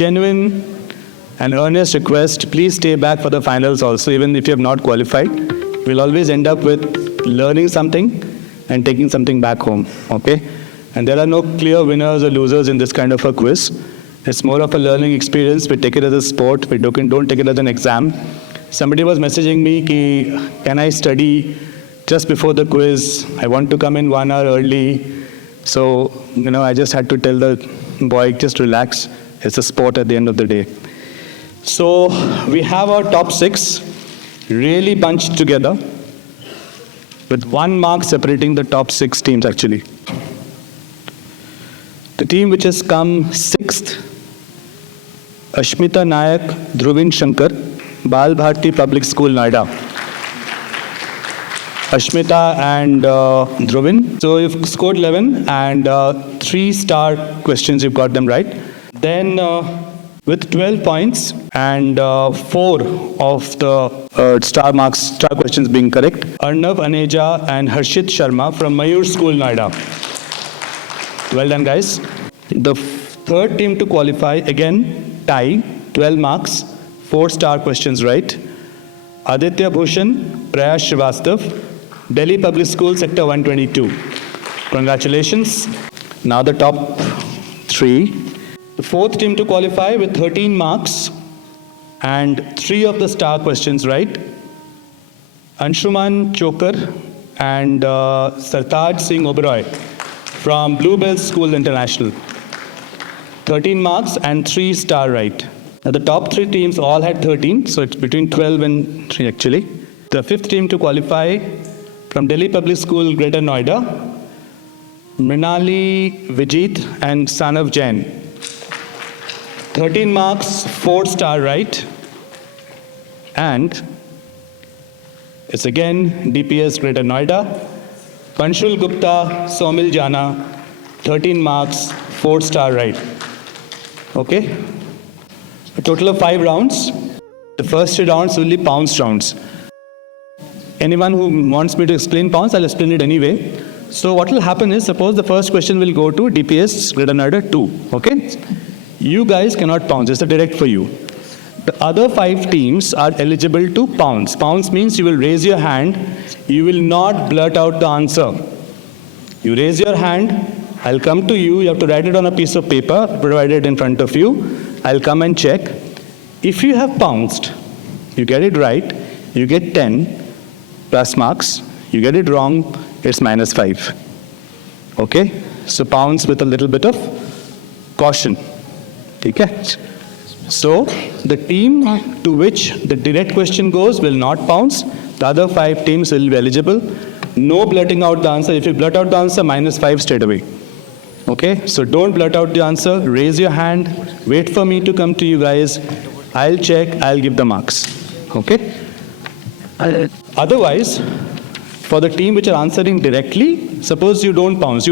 genuine and earnest request, please stay back for the finals also, even if you have not qualified. We'll always end up with learning something and taking something back home, okay? And there are no clear winners or losers in this kind of a quiz. It's more of a learning experience. We take it as a sport. We don't take it as an exam. Somebody was messaging me, can I study just before the quiz? I want to come in 1 hour early. So, I just had to tell the boy, just relax. It's a sport at the end of the day. So, we have our top 6 really bunched together with 1 mark separating the top 6 teams actually. The team which has come 6th, Ashmita Nayak, Dhruvin Shankar, Bal Bharti Public School, Noida. Ashmita and Dhruvin. So you've scored 11 and 3-star questions, you've got them right. Then with 12 points and 4 of the star questions being correct, Arnav Aneja and Harshit Sharma from Mayur School, Noida. Well done, guys. The third team to qualify, again, tie, 12 marks, 4-star questions right. Aditya Bhushan, Prayash Srivastav, Delhi Public School, Sector 122. Congratulations. Now the top 3. The fourth team to qualify with 13 marks and 3 of the star questions right. Anshuman Chokar and Sartaj Singh Oberoi from Bluebell School International. 13 marks and 3-star right. Now the top 3 teams all had 13, so it's between 12 and 3 actually. The 5th team to qualify from Delhi Public School, Greater Noida, Mrinali Vijit and Sanav Jain. 13 marks, 4-star right. And it's again DPS Greater Noida, Panshul Gupta, Somil Jana, 13 marks, 4-star right. Okay? A total of 5 rounds. The first 3 rounds will be pounce rounds. Anyone who wants me to explain pounce, I'll explain it anyway. So what will happen is, suppose the first question will go to DPS Greater Noida 2. Okay? You guys cannot pounce. It's a direct for you. The other 5 teams are eligible to pounce. Pounce means you will raise your hand. You will not blurt out the answer. You raise your hand. I'll come to you. You have to write it on a piece of paper provided in front of you. I'll come and check. If you have pounced, you get it right, you get 10 plus marks. You get it wrong, it's -5. Okay? So pounce with a little bit of caution. Okay? So the team to which the direct question goes will not pounce. The other 5 teams will be eligible. No blurting out the answer. If you blurt out the answer, -5 straight away. Okay? So don't blurt out the answer. Raise your hand. Wait for me to come to you guys. I'll check. I'll give the marks. Okay? Otherwise, for the team which are answering directly, suppose you don't pounce.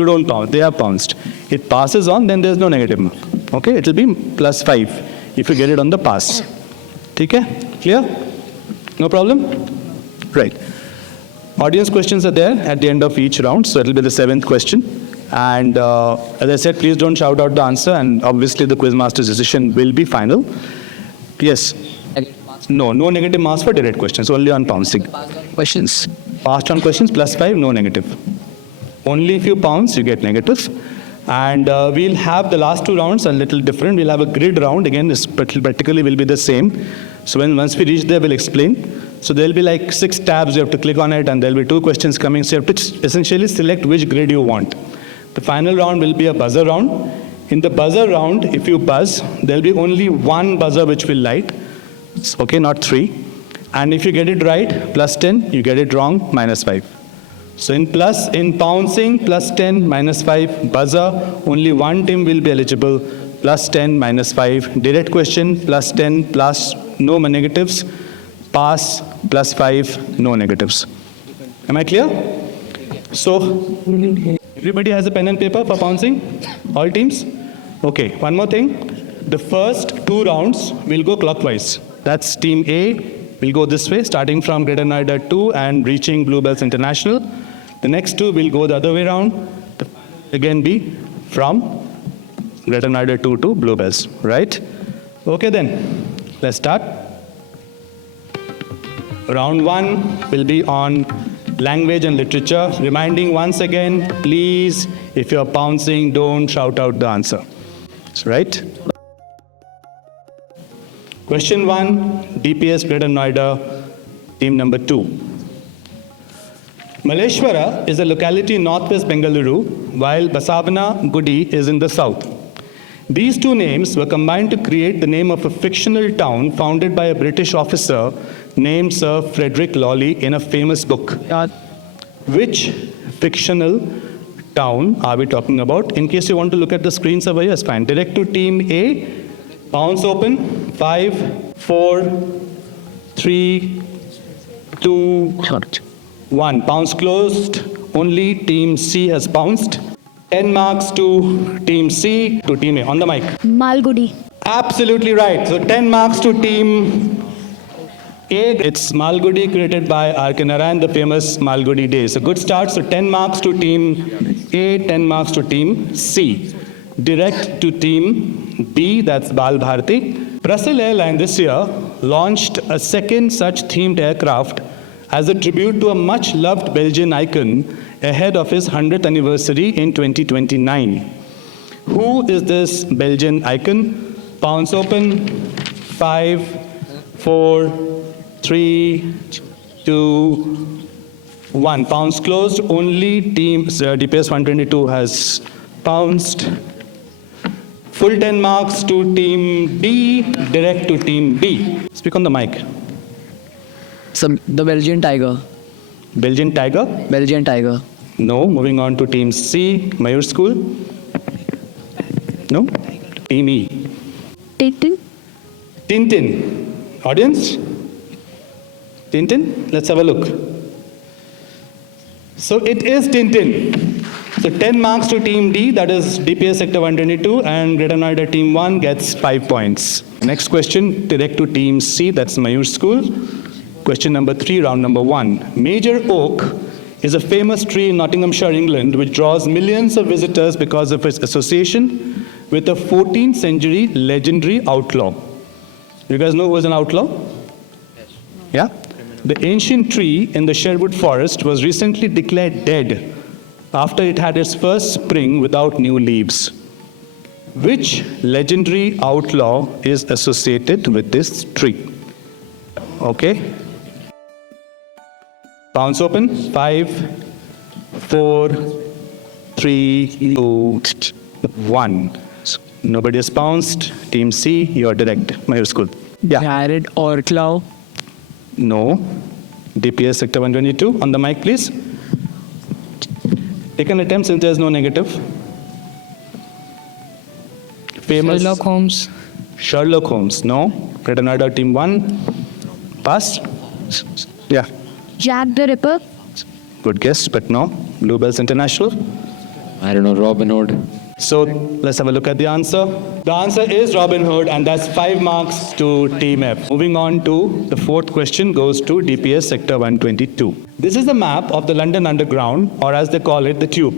They have pounced. It passes on, then there's no negative mark. Okay? It will be +5 if you get it on the pass. Okay? Clear? No problem? Right. Audience questions are there at the end of each round, so it will be the 7th question. And as I said, please don't shout out the answer, and obviously the quizmaster's decision will be final. Yes? No negative marks for direct questions, only on pouncing. Questions. Passed on questions, +5, no negative. Only if you pounce, you get negative. And we'll have the last 2 rounds a little different. We'll have a grid round. Again, this practically will be the same. So once we reach there, we'll explain. So there'll be like 6 tabs. You have to click on it, and there'll be 2 questions coming. So you have to essentially select which grid you want. The final round will be a buzzer round. In the buzzer round, if you buzz, there'll be only 1 buzzer which will light. Okay, not 3. And if you get it right, +10. You get it wrong, -5. So in pouncing, +10, -5. Buzzer, only 1 team will be eligible, +10, -5. Direct question, +10, plus no negatives. Pass, +5, no negatives. Am I clear? So, everybody has a pen and paper for pouncing? All teams? Okay, one more thing. The first 2 rounds will go clockwise. That's team A will go this way, starting from Greater Noida 2 and reaching Bluebells International. The next 2 will go the other way around. Again be from Greater Noida 2 to Bluebells, right? Okay then, let's start. Round 1 will be on language and literature. Reminding once again, please, if you're bouncing, don't shout out the answer. Right? Question 1, DPS Greater Noida, team number 2. Maleshwara is a locality in northwest Bengaluru, while Basavana Gudi is in the south. These two names were combined to create the name of a fictional town founded by a British officer named Sir Frederick Lawley in a famous book. Which fictional town are we talking about? In case you want to look at the screens over here, it's fine. Direct to team A. Bounce open. 5, 4, 3, 2, 1. Bounce closed. Only team C has bounced. 10 marks to team C, to team A. On the mic. Malgudi. Absolutely right. So 10 marks to team A. It's Malgudi, created by R.K. Narayan, the famous Malgudi Day. So good start. So 10 marks to team A, 10 marks to team C. Direct to team B, that's Bal Bharati. Brussels Airlines this year launched a second such themed aircraft as a tribute to a much loved Belgian icon ahead of his 100th anniversary in 2029. Who is this Belgian icon? Bounce open. 5, 4, 3, 2, 1. Bounce closed. Only team DPS 122 has bounced. Full 10 marks to team D, direct to team B. Speak on the mic. The Belgian tiger. Belgian tiger? Belgian tiger. No. Moving on to team C, Mayur School. No. Team E. Tintin. Tintin. Audience? Tintin? Let's have a look. So it is Tintin. So 10 marks to team D, that is DPS sector 122, and Greater Noida team 1 gets 5 points. Next question, direct to team C, that's Mayur School. Question number 3, round number 1. Major Oak is a famous tree in Nottinghamshire, England, which draws millions of visitors because of its association with a 14th century legendary outlaw. You guys know who was an outlaw? Yeah? The ancient tree in the Sherwood forest was recently declared dead after it had its first spring without new leaves. Which legendary outlaw is associated with this tree? Okay. Bounce open. 5, 4, 3, 2, 1. Nobody has bounced. Team C, you are direct. Mayur School. Yeah. Jared Orclaw. No. DPS sector 122. On the mic, please. Take an attempt since there is no negative. Famous. Sherlock Holmes. Sherlock Holmes. No. Greater Noida team 1. Pass. Yeah. Jack the Ripper. Good guess, but no. Bluebells International. I don't know, Robin Hood. So let's have a look at the answer. The answer is Robin Hood, and that's 5 marks to Team F. Moving on to the 4th question goes to DPS Sector 122. This is the map of the London Underground, or as they call it, the Tube.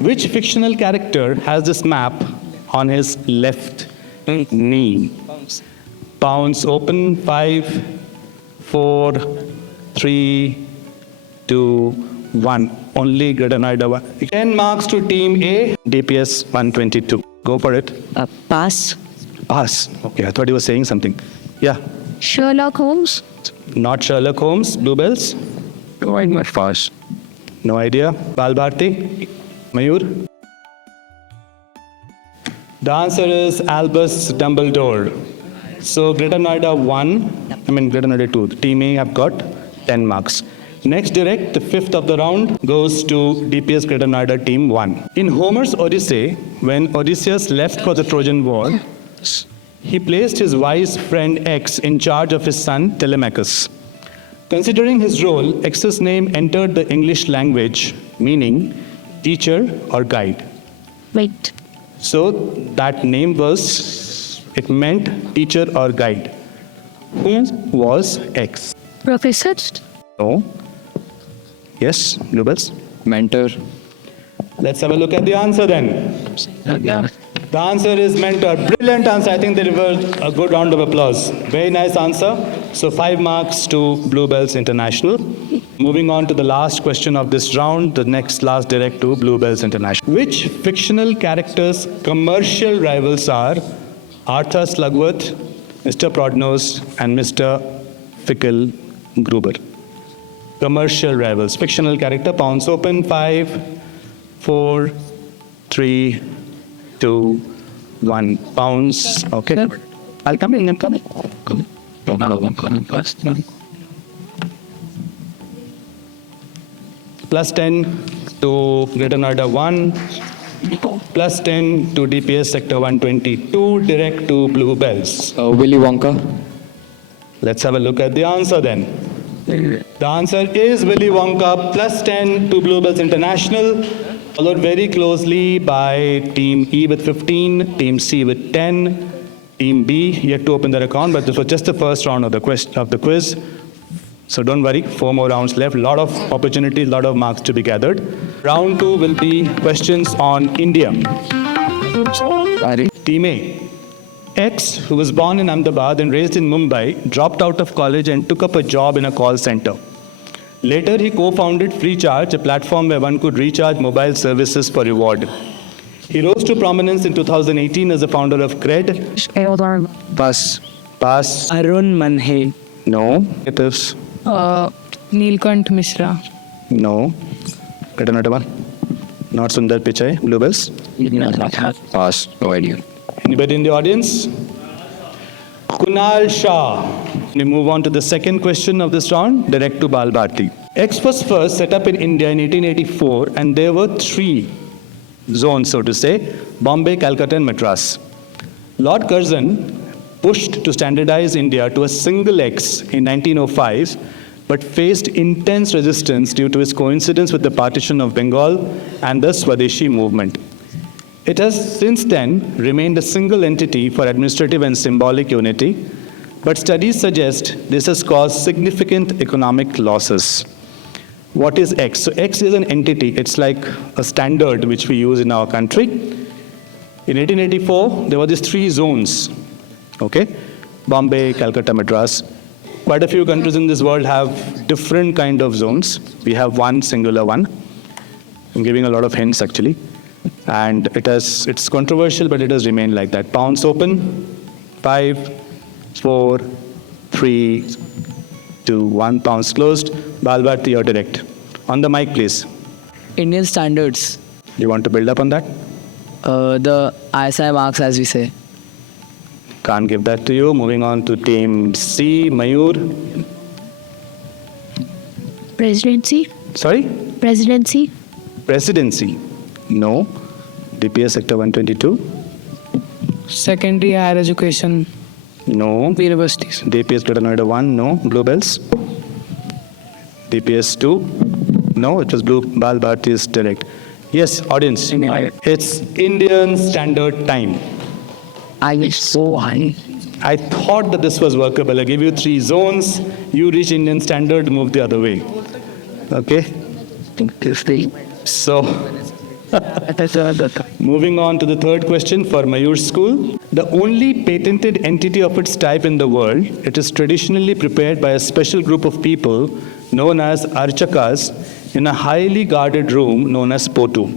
Which fictional character has this map on his left knee? Bounce open. 5, 4, 3, 2, 1. Only Greater Noida 1. 10 marks to Team A, DPS 122. Go for it. Pass. Pass. Okay, I thought you were saying something. Yeah. Sherlock Holmes. Not Sherlock Holmes. Bluebells. Quite much pass. No idea. Bal Bharti. Mayur. The answer is Albus Dumbledore. So Greater Noida 1, Greater Noida 2. Team A have got 10 marks. Next direct, the 5th of the round, goes to DPS Greater Noida Team 1. In Homer's Odyssey, when Odysseus left for the Trojan War, he placed his wise friend X in charge of his son Telemachus. Considering his role, X's name entered the English language, meaning teacher or guide. Wait. So that name it meant teacher or guide. Who was X? Professor. No. Yes, Bluebells? Mentor. Let's have a look at the answer then. Yeah. The answer is mentor. Brilliant answer. I think they deserve a good round of applause. Very nice answer. So 5 marks to Bluebells International. Moving on to the last question of this round, the next last direct to Bluebells International. Which fictional characters' commercial rivals are Arthur Slugworth, Mr. Prodnose, and Mr. Fickle Gruber? Commercial rivals. Fictional character. Pounds open. 5, 4, 3, 2, 1. Pounds. Okay. I'll come in. I'm coming. Plus 10 to Greater Noida 1. Plus 10 to DPS Sector 122. Direct to Bluebells. Willy Wonka. Let's have a look at the answer then. The answer is Willy Wonka. Plus 10 to Bluebells International. Followed very closely by Team E with 15, Team C with 10, Team B yet to open their account, but this was just the first round of the quiz. So don't worry, 4 more rounds left. A lot of opportunities, a lot of marks to be gathered. Round 2 will be questions on India. Team A. X, who was born in Ahmedabad and raised in Mumbai, dropped out of college and took up a job in a call center. Later, he co-founded FreeCharge, a platform where one could recharge mobile services for reward. He rose to prominence in 2018 as the founder of Cred. Pass. Pass. Arun Manhe. No. It is. Neelkant Mishra. No. Get another one. Not Sundar Pichai. Bluebells. Pass. No idea. Anybody in the audience? Kunal Shah. We move on to the second question of this round, direct to Bal Bharti. X was first set up in India in 1884, and there were 3 zones, so to say, Bombay, Calcutta, and Madras. Lord Curzon pushed to standardize India to a single X in 1905, but faced intense resistance due to its coincidence with the partition of Bengal and the Swadeshi movement. It has since then remained a single entity for administrative and symbolic unity, but studies suggest this has caused significant economic losses. What is X? So X is an entity. It's like a standard which we use in our country. In 1884, there were these 3 zones, okay? Bombay, Calcutta, Madras. Quite a few countries in this world have different kind of zones. We have one singular one. I'm giving a lot of hints actually. And it's controversial, but it has remained like that. Pounds open. 5, 4, 3, 2, 1. Pounds closed. Bal Bharti, you're direct. On the mic, please. Indian standards. You want to build up on that? The ISI marks, as we say. Can't give that to you. Moving on to Team C. Mayur. Presidency. Sorry? Presidency. Presidency. No. DPS Sector 122. Secondary higher education. No. Universities. DPS Greater Noida 1. No. Bluebells. DPS 2. No. It was Bal Bharti is direct. Yes, audience. It's Indian Standard Time. I was so high. I thought that this was workable. I give you 3 zones. You reach Indian Standard, move the other way. Okay? So, moving on to the third question for Mayur's school. The only patented entity of its type in the world, it is traditionally prepared by a special group of people known as Archakas in a highly guarded room known as Potu.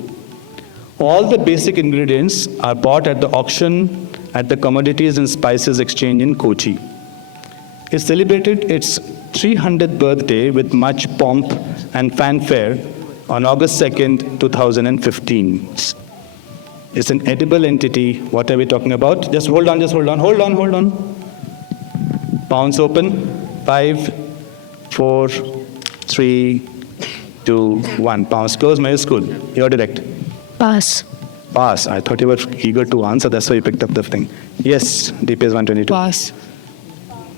All the basic ingredients are bought at the auction at the Commodities and Spices Exchange in Kochi. It celebrated its 300th birthday with much pomp and fanfare on August 2nd, 2015. It's an edible entity. What are we talking about? Just hold on. Pounds open. 5, 4, 3, 2, 1. Pounds close. My school. You're direct. Pass. Pass. I thought you were eager to answer. That's why you picked up the thing. Yes, DPS 122. Pass.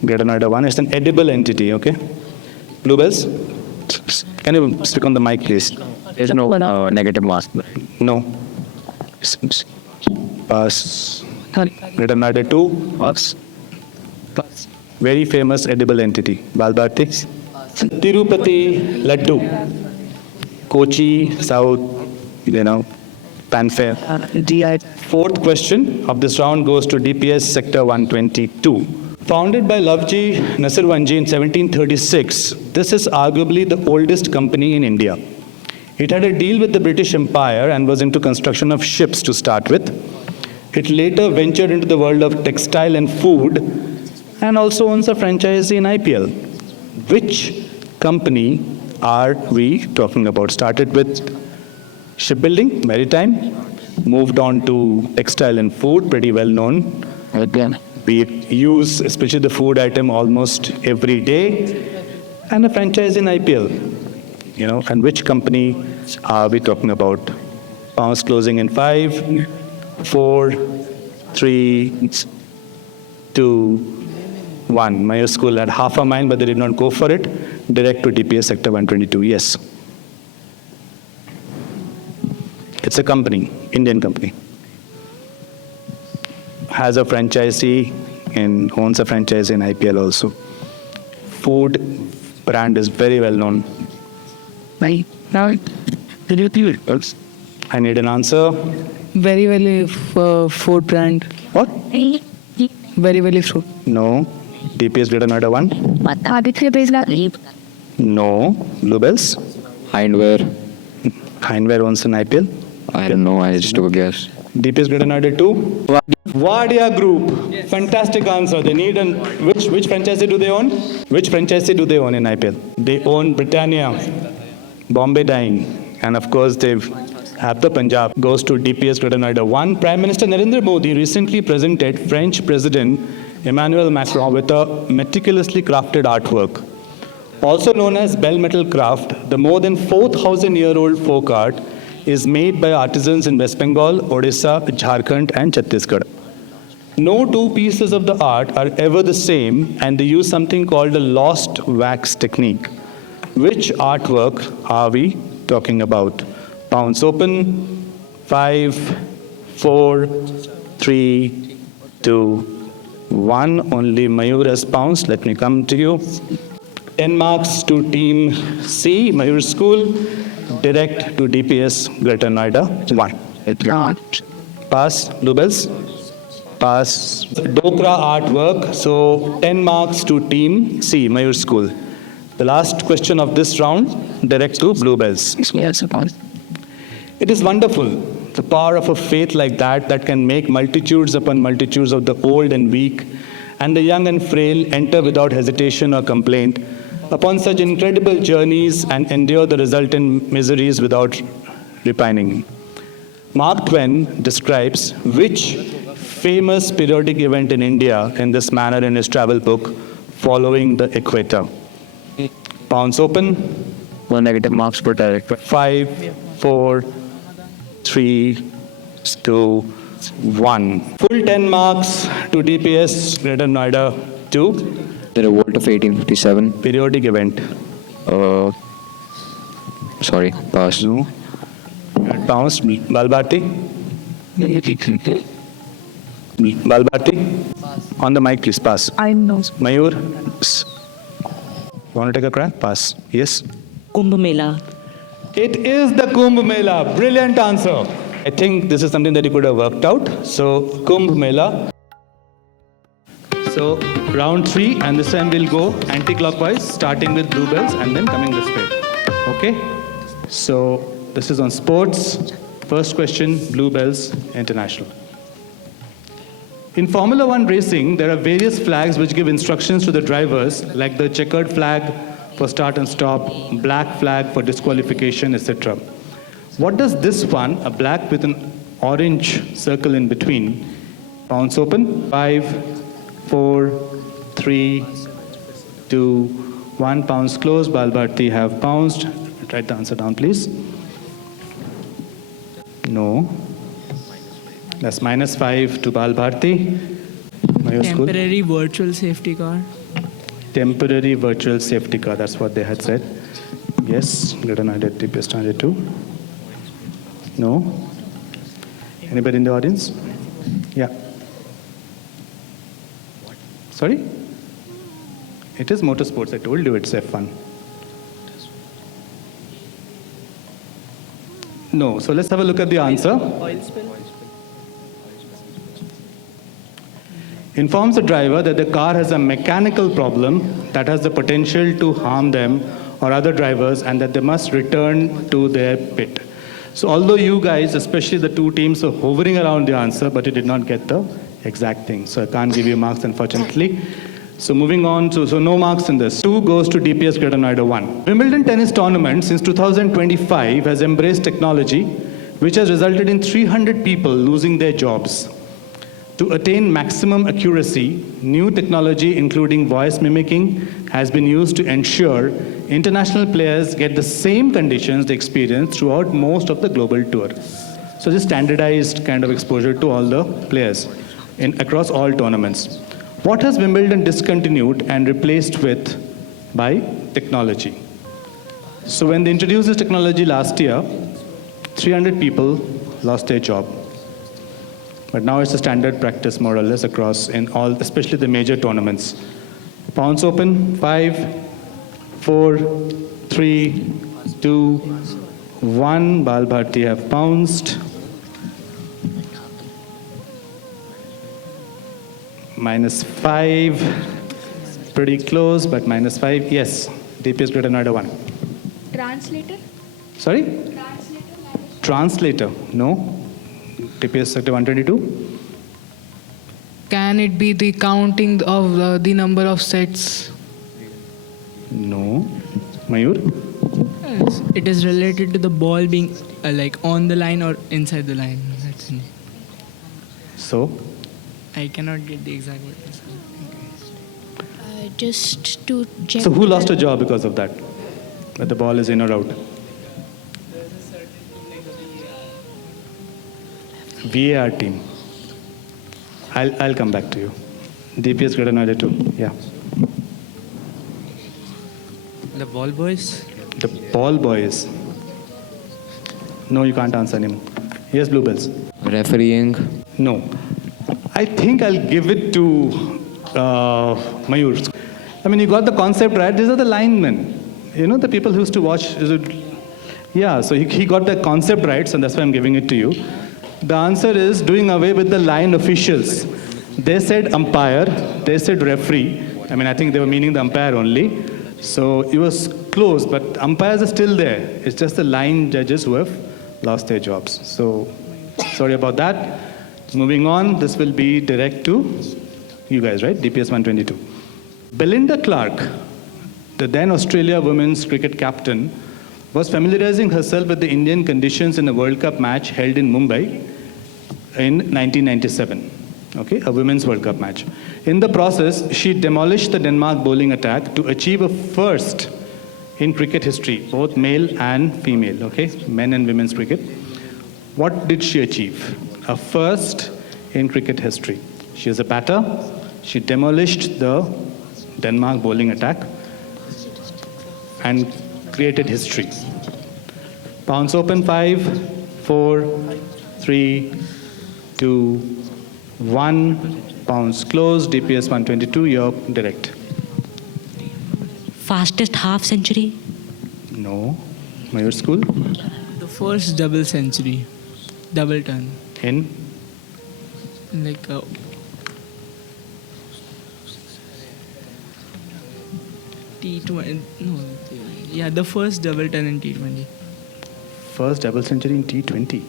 Greater Noida 1. It's an edible entity, okay? Bluebells? Can you speak on the mic, please? There's no negative marks. No. Pass. Greater Noida 2. Pass. Very famous edible entity. Bal Bharti? Tirupati Laddu. Kochi, South, Fanfare. DI. Fourth question of this round goes to DPS Sector 122. Founded by Lavji Nasirwanji in 1736, this is arguably the oldest company in India. It had a deal with the British Empire and was into construction of ships to start with. It later ventured into the world of textile and food and also owns a franchise in IPL. Which company are we talking about? Started with shipbuilding, maritime, moved on to textile and food, pretty well known. Again. We use, especially the food item, almost every day, and a franchise in IPL. And which company are we talking about? Pounds closing in 5, 4, 3, 2, 1. My school had half a mind, but they did not go for it. Direct to DPS Sector 122. Yes. It's a company, Indian company. Has a franchisee and owns a franchise in IPL also. Food brand is very well known. Bye. Now, did you do it? I need an answer. Very, very food brand. What? Very, very fruit. No. DPS Greater Noida 1? Aditya Bezla. No. Bluebells? Hindware. Hindware owns an IPL. I don't know. I just took a guess. DPS Greater Noida 2? Wadia Group. Fantastic answer. They need an... Which franchisee do they own? Which franchisee do they own in IPL? They own Britannia, Bombay Dyeing, and of course they have the Punjab. Goes to DPS Greater Noida 1. Prime Minister Narendra Modi recently presented French President Emmanuel Macron with a meticulously crafted artwork. Also known as bell metal craft, the more than 4,000-year-old folk art is made by artisans in West Bengal, Odisha, Jharkhand, and Chhattisgarh. No two pieces of the art are ever the same, and they use something called a lost wax technique. Which artwork are we talking about? Pounds open. 5, 4, 3, 2, 1. Only Mayur has pounced. Let me come to you. 10 marks to Team C, Mayur School. Direct to DPS Greater Noida 1. It's not. Pass. Bluebells? Pass. Dokra artwork. So 10 marks to Team C, Mayur School. The last question of this round, direct to Bluebells. Yes, suppose. It is wonderful, the power of a faith like that can make multitudes upon multitudes of the old and weak, and the young and frail enter without hesitation or complaint upon such incredible journeys and endure the resultant miseries without repining. Mark Twain describes which famous periodic event in India in this manner in his travel book, Following the Equator. Pounds open. 1 negative marks per direct. 5, 4, 3, 2, 1. Full 10 marks to DPS Greater Noida 2. The revolt of 1857. Periodic event. Sorry, pass. No. Pounds. Balbati. Balbati. On the mic, please. Pass. I know. Mayur. Want to take a crack? Pass. Yes. Kumbh Mela. It is the Kumbh Mela. Brilliant answer. I think this is something that you could have worked out. So, Kumbh Mela. So, round 3, and this time we'll go anti-clockwise, starting with Bluebells and then coming this way. Okay? So, this is on sports. First question, Bluebells International. In Formula One racing, there are various flags which give instructions to the drivers, like the checkered flag for start and stop, black flag for disqualification, etc. What does this one, a black with an orange circle in between? Pounds open. 5, 4, 3, 2, 1. Pounds closed. Balbharti have pounced. Write the answer down, please. No. That's -5 to Balbharti. Temporary virtual safety car. Temporary virtual safety car. That's what they had said. Yes. Greater Noida DPS Standard 2. No. Anybody in the audience? Yeah. Sorry? It is motorsports. I told you it's F1. No. So let's have a look at the answer. Oil spill. Informs the driver that the car has a mechanical problem that has the potential to harm them or other drivers and that they must return to their pit. So although you guys, especially the two teams, are hovering around the answer, but you did not get the exact thing. So I can't give you marks, unfortunately. So moving on, so no marks in this. 2 goes to DPS Greater Noida 1. Wimbledon tennis tournament since 2025 has embraced technology, which has resulted in 300 people losing their jobs. To attain maximum accuracy, new technology, including voice mimicking, has been used to ensure international players get the same conditions they experience throughout most of the global tour. So this standardized kind of exposure to all the players across all tournaments. What has Wimbledon discontinued and replaced with by technology? So when they introduced this technology last year, 300 people lost their job. But now it's a standard practice more or less across in all, especially the major tournaments. Pounds open, 5, 4, 3, 2, 1. Bal Bharti have pounced. -5, pretty close, but -5. Yes, DPS Greater Noida 1. Translator? Sorry? Translator, no. DPS Sector 122. Can it be the counting of the number of sets? No. Mayur? Yes. It is related to the ball being like on the line or inside the line. That's it. So, I cannot get the exact word. Just to check. so who lost a job because of that? That the ball is in or out? VAR team. I'll come back to you. DPS Greater Noida 2. Yeah. The ball boys. The ball boys. No, you can't answer anymore. Yes, Bluebells. Refereeing. No. I think I'll give it to Mayur. I mean, you got the concept right. These are the linemen. You know, the people who used to watch. Yeah, so he got the concept right, so that's why I'm giving it to you. The answer is doing away with the line officials. They said umpire, they said referee. I mean, I think they were meaning the umpire only. So it was close, but umpires are still there. It's just the line judges who have lost their jobs. So sorry about that. Moving on, this will be direct to you guys, right? DPS 122. Belinda Clark, the then Australia women's cricket captain, was familiarizing herself with the Indian conditions in a World Cup match held in Mumbai in 1997. Okay, a women's World Cup match. In the process, she demolished the Denmark bowling attack to achieve a first in cricket history, both male and female, okay, men and women's cricket. What did she achieve? A first in cricket history. She is a batter. She demolished the Denmark bowling attack and created history. Pounds open, 5, 4, 3, 2, 1. Pounds closed. DPS 122, you're direct. Fastest half century? No. Mayur School? The first double century. Double turn. In? Like T20. No. Yeah, the first double turn in T20. First double century in T20.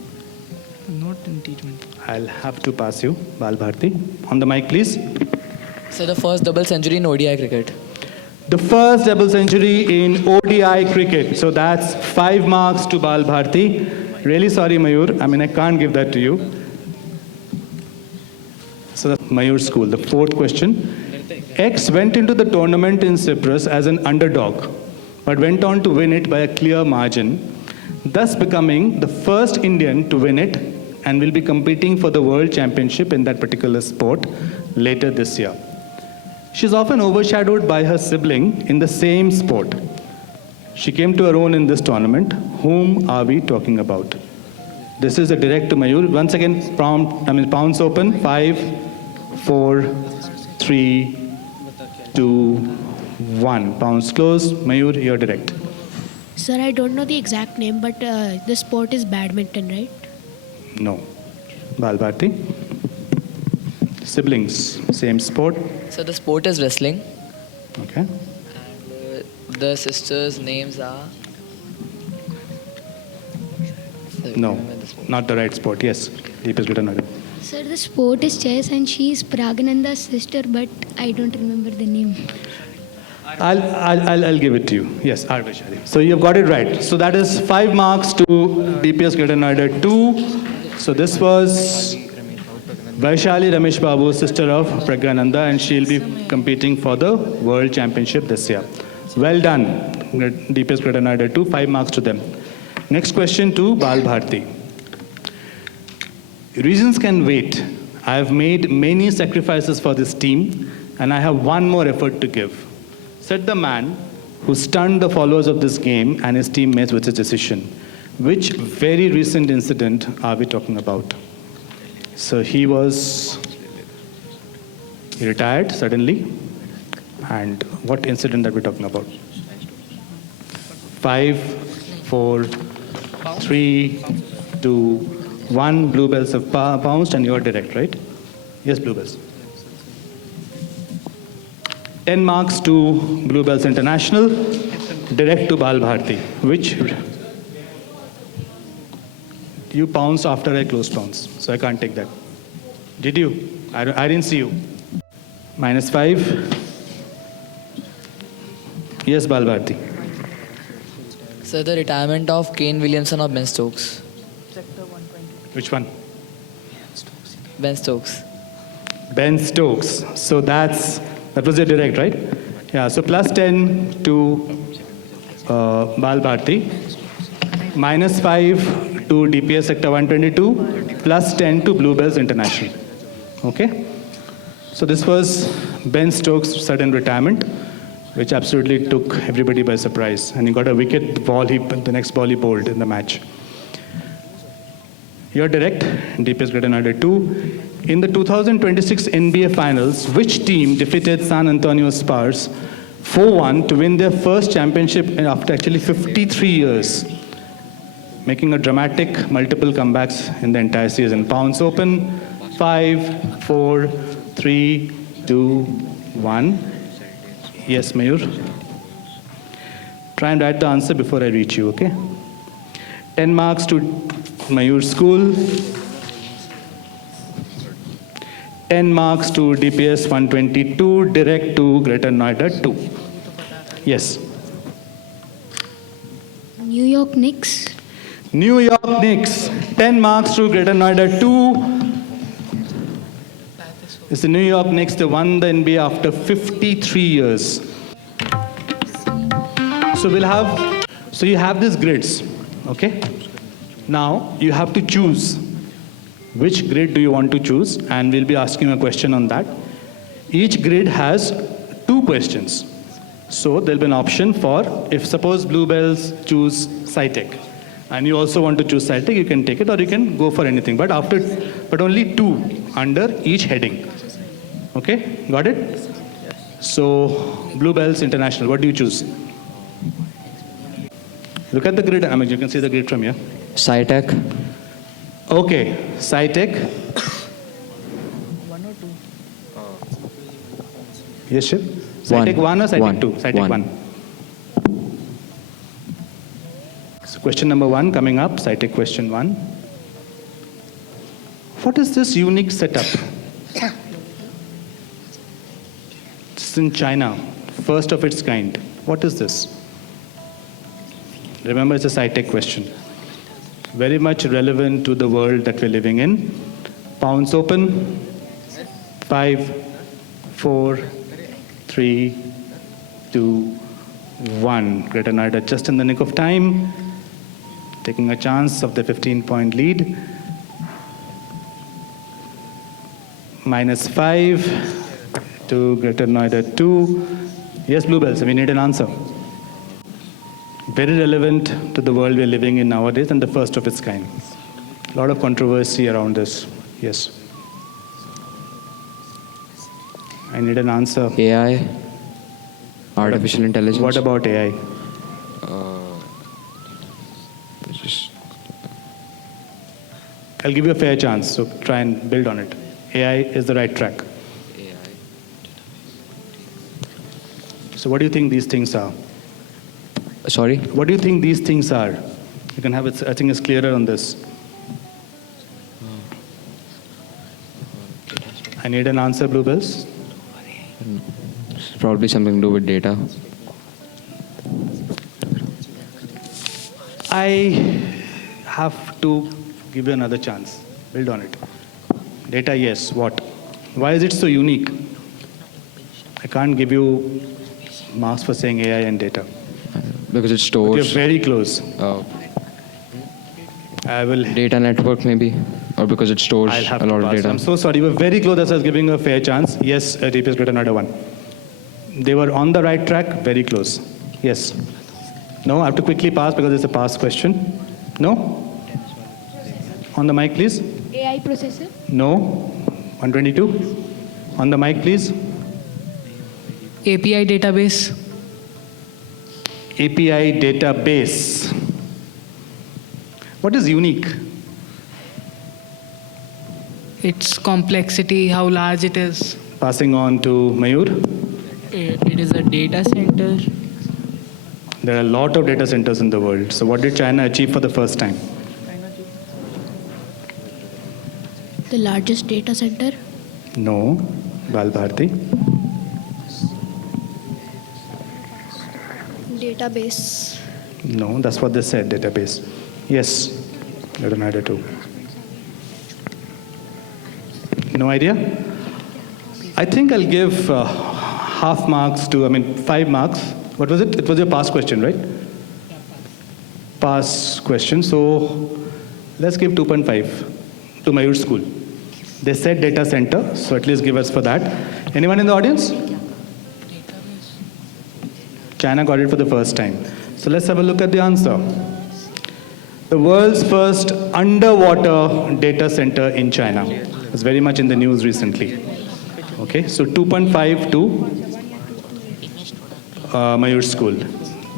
Not in T20. I'll have to pass you. Bal Bharti. On the mic, please. So the first double century in ODI cricket. The first double century in ODI cricket. So that's 5 marks to Bal Bharti. Really sorry, Mayur. I mean, I can't give that to you. So that's Mayur School. The 4th question. X went into the tournament in Cyprus as an underdog, but went on to win it by a clear margin, thus becoming the first Indian to win it and will be competing for the World Championship in that particular sport later this year. She is often overshadowed by her sibling in the same sport. She came to her own in this tournament. Whom are we talking about? This is a direct to Mayur. Once again, pounds open. 5, 4, 3, 2, 1. Pounds closed. Mayur, you're direct. Sir, I don't know the exact name, but the sport is badminton, right? No. Balbharti? Siblings, same sport. So the sport is wrestling. Okay. And the sisters' names are. No, not the right sport. Yes. Deepest Greater Noida. Sir, the sport is chess and she is Pragananda's sister, but I don't remember the name. I'll give it to you. Yes, R. Vaishali. So you've got it right. So that is 5 marks to DPS Greater Noida 2. So this was Vaishali Ramesh Babu, sister of Pragyananda, and she'll be competing for the World Championship this year. Well done, DPS Greater Noida 2. 5 marks to them. Next question to Bal Bharti. Reasons can wait. I have made many sacrifices for this team, and I have one more effort to give. Said the man who stunned the followers of this game and his teammates with his decision. Which very recent incident are we talking about? So he retired suddenly. And what incident that we're talking about? 5, 4, 3, 2, 1. Bluebells have bounced and you're direct, right? Yes, bluebells. 10 marks to Bluebells International, direct to Bal Bharti. Which you pounced after I closed pounce, so I can't take that. Did you? I didn't see you. -5. Yes, Bal Bharti. So the retirement of Kane Williamson or Ben Stokes? Which one? Ben Stokes. Ben Stokes. So that was your direct, right? Yeah, so +10 to Bal Bharti, -5 to DPS Sector 122, +10 to Bluebells International. Okay? So this was Ben Stokes' sudden retirement, which absolutely took everybody by surprise. And he got a wicket, the next ball he bowled in the match. You're direct, DPS Greater Noida 2. In the 2026 NBA Finals, which team defeated San Antonio Spurs 4-1 to win their first championship after actually 53 years, making a dramatic multiple comebacks in the entire season? Pounds open. 5, 4, 3, 2, 1. Yes, Mayur. Try and write the answer before I reach you, okay? 10 marks to Mayur School. 10 marks to DPS 122, direct to Greater Noida 2. Yes. New York Knicks. New York Knicks. 10 marks to Greater Noida 2. It's the New York Knicks. They won the NBA after 53 years. So you have these grids, okay? Now you have to choose which grid do you want to choose, and we'll be asking a question on that. Each grid has 2 questions. So there'll be an option for, if suppose Bluebells choose SciTech, and you also want to choose SciTech, you can take it or you can go for anything. But only 2 under each heading. Okay, got it? So Bluebells International, what do you choose? Look at the grid. I mean, you can see the grid from here. SciTech. Okay, SciTech. 1 or 2? Yes, Shiv? SciTech 1 or SciTech 2? SciTech 1. So question number 1 coming up, SciTech question 1. What is this unique setup? It's in China, first of its kind. What is this? Remember, it's a SciTech question. Very much relevant to the world that we're living in. Pounds open. 5, 4, 3, 2, 1. Greater Noida just in the nick of time, taking a chance of the 15-point lead. -5 to Greater Noida 2. Yes, Bluebells, we need an answer. Very relevant to the world we're living in nowadays and the first of its kind. A lot of controversy around this. Yes. I need an answer. AI. Artificial intelligence. What about AI? I'll give you a fair chance, so try and build on it. AI is the right track. So what do you think these things are? Sorry? What do you think these things are? You can have it, I think it's clearer on this. I need an answer, Bluebells. It's probably something to do with data. I have to give you another chance. Build on it. Data, yes. What? Why is it so unique? I can't give you marks for saying AI and data. Because it You're stores very close. I will. data network maybe, or because it stores I'll have a to lot of pass. data. I'm so sorry. You were very close. That's why I was giving you a fair chance. Yes, DPS greater another one. They were on the right track. Very close. Yes. No, I have to quickly pass because it's a pass question. No? On the mic, please. AI processor. No. 122. On the mic, please. API database. API database. What is unique? Its complexity, how large it is. Passing on to Mayur. It is a data center. There are a lot of data centers in the world. So what did China achieve for the first time? The largest data center. No. Balbharti. Database. No, that's what they said, database. Yes. Leonardo too. No idea? I think I'll give half marks to, 5 marks. What was it? It was your past question, right? Past question. So let's give 2.5 to Mayur School. They said data center, so at least give us for that. Anyone in the audience? China got it for the first time. So let's have a look at the answer. The world's first underwater data center in China. It's very much in the news recently. Okay, so 2.5 to Mayur School.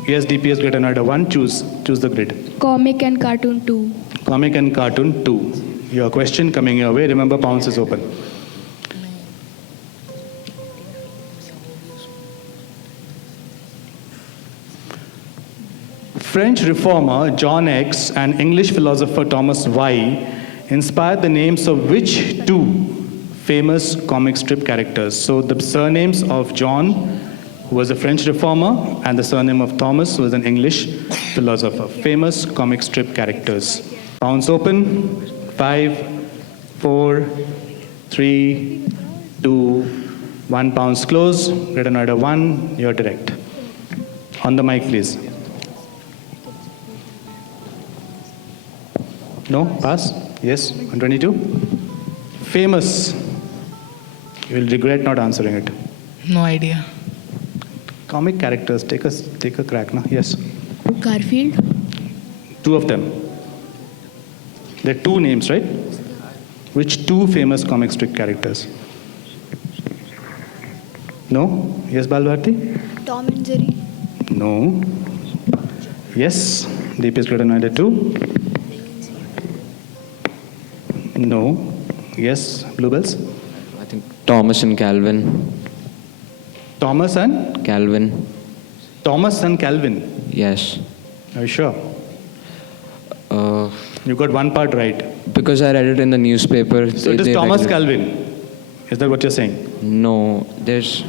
Yes, DPS greater Noida 1, choose the grid. Comic and cartoon 2. Comic and cartoon 2. Your question coming your way. Remember, pounce is open. French reformer John X and English philosopher Thomas Y inspired the names of which two famous comic strip characters? So the surnames of John, who was a French reformer, and the surname of Thomas, who was an English philosopher. Famous comic strip characters. Pounds open. 5, 4, 3, 2, 1. Pounds close. Greater Noida 1. You're direct. On the mic, please. No? Pass? Yes? 122? Famous. You will regret not answering it. No idea. Comic characters. Take a crack, na? Yes. Garfield. 2 of them. There are 2 names, right? Which 2 famous comic strip characters? No? Yes, Balbharti? Tom and Jerry. No. Yes. DPS greater Noida 2. No. Yes, Bluebells? I think Thomas and Calvin. Thomas and? Calvin. Thomas and Calvin. Yes. Are you sure? You got one part right. Because I read it in the newspaper. So it is Thomas Calvin. Is that what you're saying? No, there's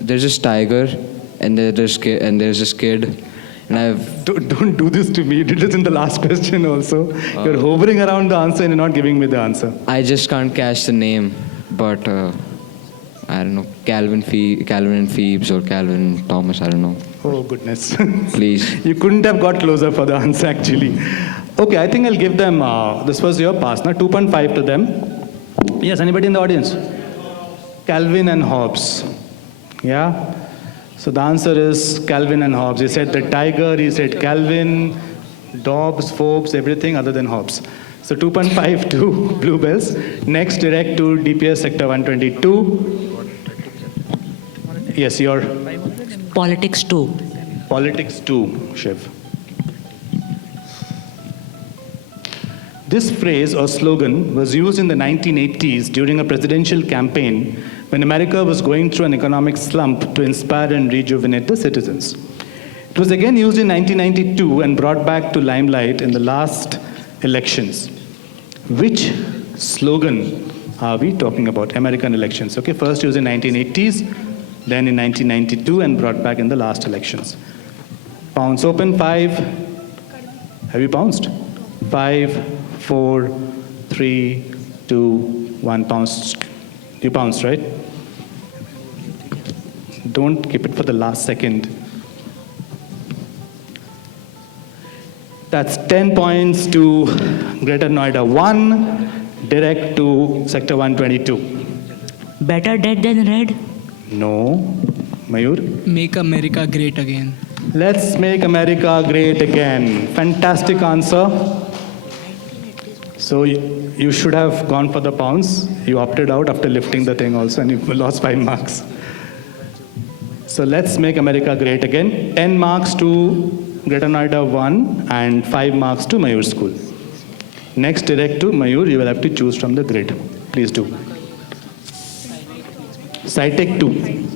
this tiger, and there's this kid, and I've. Don't do this to me. You did this in the last question also. You're hovering around the answer and you're not giving me the answer. I just can't catch the name, but I don't know, Calvin and Phoebes or Calvin Thomas. I don't know. Oh goodness. Please. You couldn't have got closer for the answer actually. Okay, I think I'll give them. This was your pass. Now 2.5 to them. Yes, anybody in the audience? Calvin and Hobbes. Yeah. So the answer is Calvin and Hobbes. He said the tiger, he said Calvin, Dobbs, Forbes, everything other than Hobbes. So 2.5 to Bluebells. Next, direct to DPS Sector 122. Yes, your Politics 2. Politics 2, Shiv. This phrase or slogan was used in the 1980s during a presidential campaign when America was going through an economic slump to inspire and rejuvenate the citizens. It was again used in 1992 and brought back to limelight in the last elections. Which slogan are we talking about? American elections. Okay, first used in 1980s, then in 1992 and brought back in the last elections. Pounds open, 5. Have you bounced? 5, 4, 3, 2, 1. Pounced. You bounced, right? Don't keep it for the last second. That's 10 points to Greater Noida 1, direct to Sector 122. Better dead than red? No. Mayur? Make America great again. Let's make America great again. Fantastic answer. So you should have gone for the pounds. You opted out after lifting the thing also and you lost 5 marks. So let's make America great again. 10 marks to Greater Noida 1 and 5 marks to Mayur School. Next, direct to Mayur, you will have to choose from the grid. Please do. SciTech 2.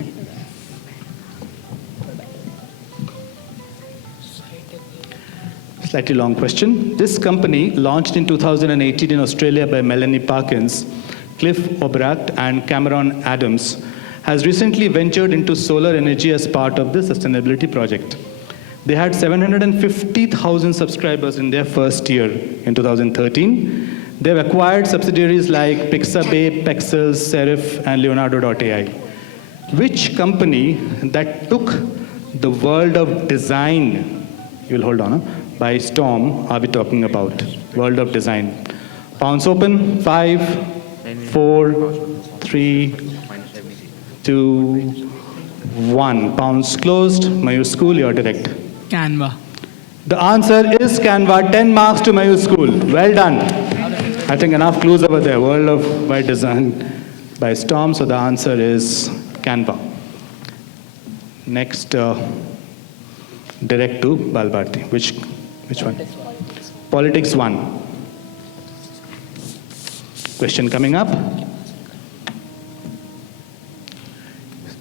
Slightly long question. This company, launched in 2018 in Australia by Melanie Parkins, Cliff Obracht and Cameron Adams, has recently ventured into solar energy as part of the sustainability project. They had 750,000 subscribers in their first year in 2013. They've acquired subsidiaries like Pixabay, Pexels, Serif, and Leonardo.ai. Which company that took the world of design, you'll hold on, by storm are we talking about? World of design. Pounds open, 5, 4, 3, 2, 1. Pounds closed. Mayur School, you're direct. Canva. The answer is Canva. 10 marks to Mayur School. Well done. I think enough clues over there. World of by design by storm. So the answer is Canva. Next, direct to Balbharti. Which one? Politics 1. Question coming up.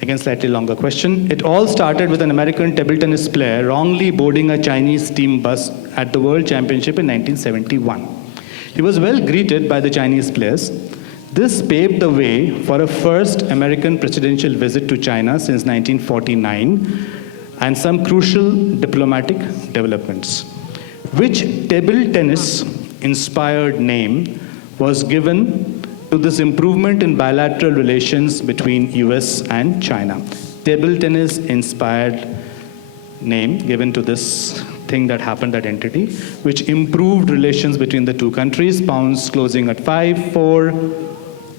Again, slightly longer question. It all started with an American table tennis player wrongly boarding a Chinese team bus at the World Championship in 1971. He was well greeted by the Chinese players. This paved the way for a first American presidential visit to China since 1949 and some crucial diplomatic developments. Which table tennis inspired name was given to this improvement in bilateral relations between US and China? Table tennis inspired name given to this thing that happened, that entity, which improved relations between the two countries. Pounds closing at 5, 4,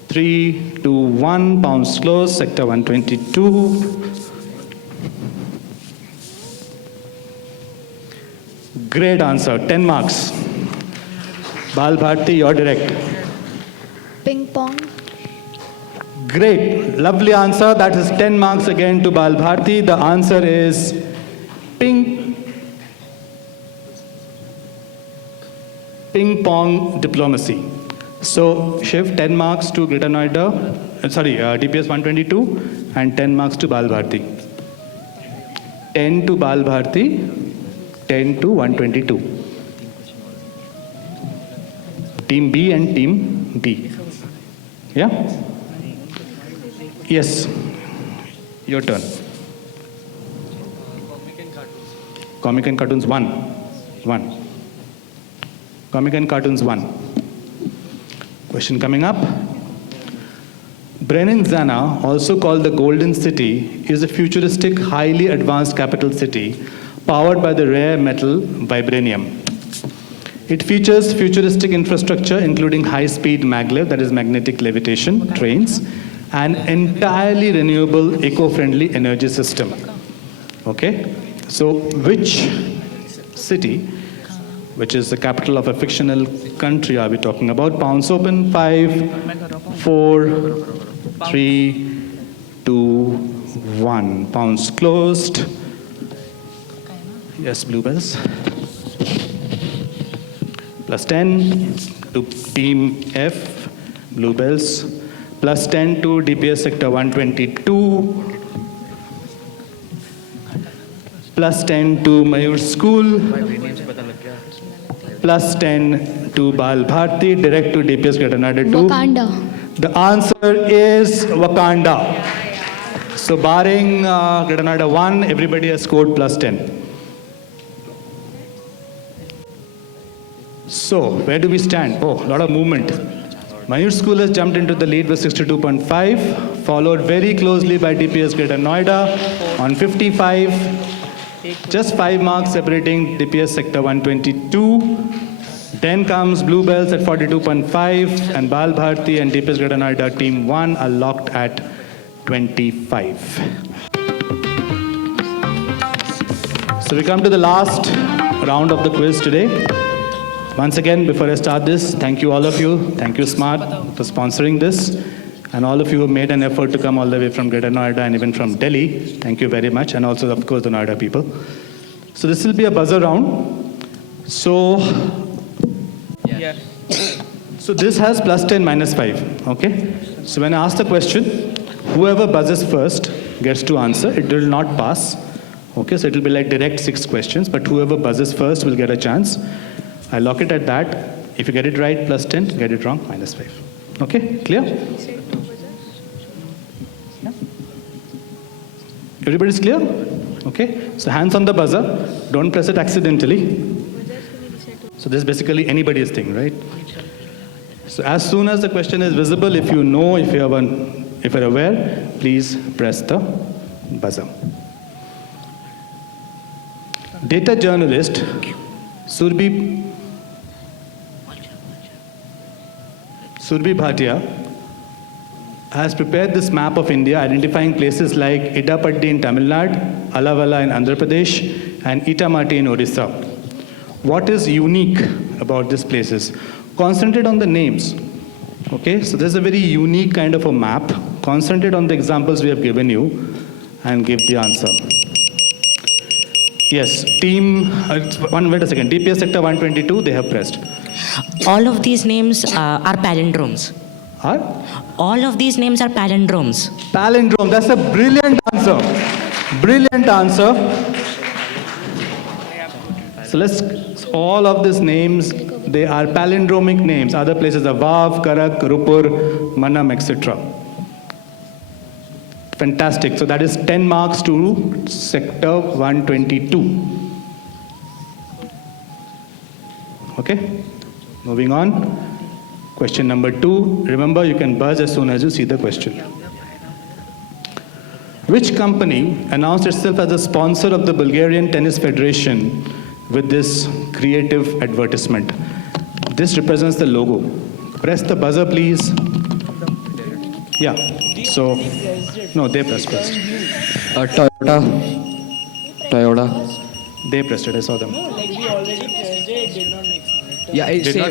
3, 2, 1. Pounds closed. Sector 122. Great answer. 10 marks. Balbharti, you're direct. Ping pong. Great. Lovely answer. That is 10 marks again to Balbharti. The answer is ping pong diplomacy. So, Shiv, 10 marks to Greater Noida, DPS 122, and 10 marks to Balbharti. 10 to Balbharti, 10 to 122. Team B and Team D. Yeah? Yes. Your turn. Comic and Cartoons 1. Comic and Cartoons 1. Question coming up. Brennanzana, also called the Golden City, is a futuristic, highly advanced capital city powered by the rare metal vibranium. It features futuristic infrastructure including high-speed maglev, that is magnetic levitation, trains, and entirely renewable, eco-friendly energy system. Okay? So which city, which is the capital of a fictional country, are we talking about? Pounds open. 5, 4, 3, 2, 1. Pounds closed. Yes, bluebells. Plus 10. to Team F, Bluebells. Plus 10 to DPS Sector 122. Plus 10 to Mayur School. Plus 10 to Bal Bharti, direct to DPS Greater Noida 2. Wakanda. The answer is Wakanda. So barring Greater Noida 1, everybody has scored plus 10. So where do we stand? Oh, a lot of movement. Mayur School has jumped into the lead with 62.5, followed very closely by DPS Greater Noida on 55. Just 5 marks separating DPS Sector 122. Then comes Bluebells at 42.5, and Bal Bharti and DPS Greater Noida Team 1 are locked at 25. So we come to the last round of the quiz today. Once again, before I start this, thank you all of you. Thank you Smart for sponsoring this. And all of you who made an effort to come all the way from Greater Noida and even from Delhi. Thank you very much. And also, of course, the Noida people. So this will be a buzzer round. So this has plus 10 minus 5. Okay? So when I ask the question, whoever buzzes first gets to answer. It will not pass. Okay? So it will be like direct 6 questions. But whoever buzzes first will get a chance. I lock it at that. If you get it right, plus 10. Get it wrong, minus 5. Okay? Clear? Yeah. Everybody's clear? Okay? So hands on the buzzer. Don't press it accidentally. So this is basically anybody's thing, right? So as soon as the question is visible, if you know, if you're aware, please press the buzzer. Data journalist Surbhi Bhatia has prepared this map of India identifying places like Idapaddi in Tamil Nadu, Alavala in Andhra Pradesh, and Itamati in Orissa. What is unique about these places? Concentrate on the names. Okay, so this is a very unique kind of a map. Concentrate on the examples we have given you and give the answer. Yes, wait a second. DPS Sector 122, they have pressed. All of these names are palindromes. Are? All of these names are palindromes. Palindrome, that's a brilliant answer. Brilliant answer. So all of these names, they are palindromic names. Other places are Vav, Karak, Rupur, Manam, etc. Fantastic. So that is 10 marks to Sector 122. Okay? Moving on. Question number 2. Remember, you can buzz as soon as you see the question. Which company announced itself as a sponsor of the Bulgarian Tennis Federation with this creative advertisement? This represents the logo. Press the buzzer, please. Yeah. So, no, they pressed. Toyota. They pressed it. I saw them. Yeah,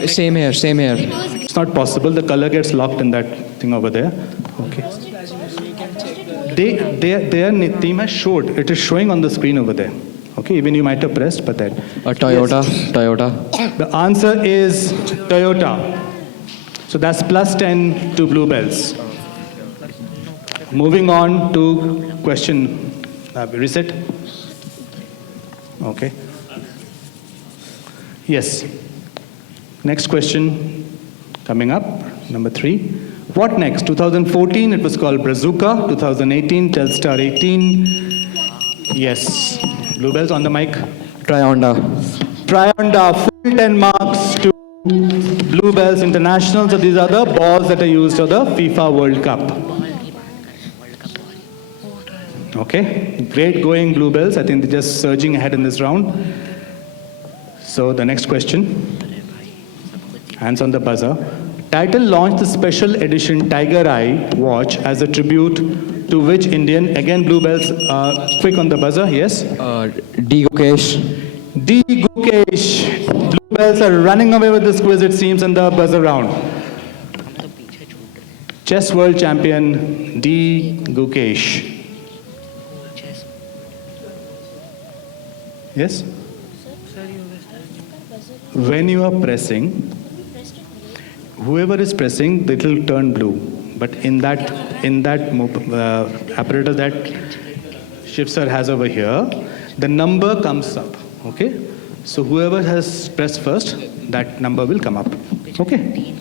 same here. It's not possible. The color gets locked in that thing over there. Okay. Their team has showed. It is showing on the screen over there. Okay, even you might have pressed, but that. Toyota. Yes. Toyota. The answer is Toyota. So that's plus 10 to Bluebells. Moving on to question. Reset. Okay. Yes. Next question coming up, number 3. What next? 2014, it was called Brazuca. 2018, Telstar 18. Yes. Bluebells on the mic. Trionda. Full 10 marks to Bluebells International. So these are the balls that are used for the FIFA World Cup. Okay. Great going, Bluebells. I think they're just surging ahead in this round. So the next question. Hands on the buzzer. Title launched the special edition Tiger Eye watch as a tribute to which Indian? Again, Bluebells, quick on the buzzer, yes? D. Gukesh. D. Gukesh. Bluebells are running away with this quiz, it seems, in the buzzer round. Chess world champion D. Gukesh. Yes? When you are pressing, Whoever is pressing, it will turn blue. But in that apparatus that Shiv sir has over here, the number comes up. Okay? So whoever has pressed first, that number will come up. Okay?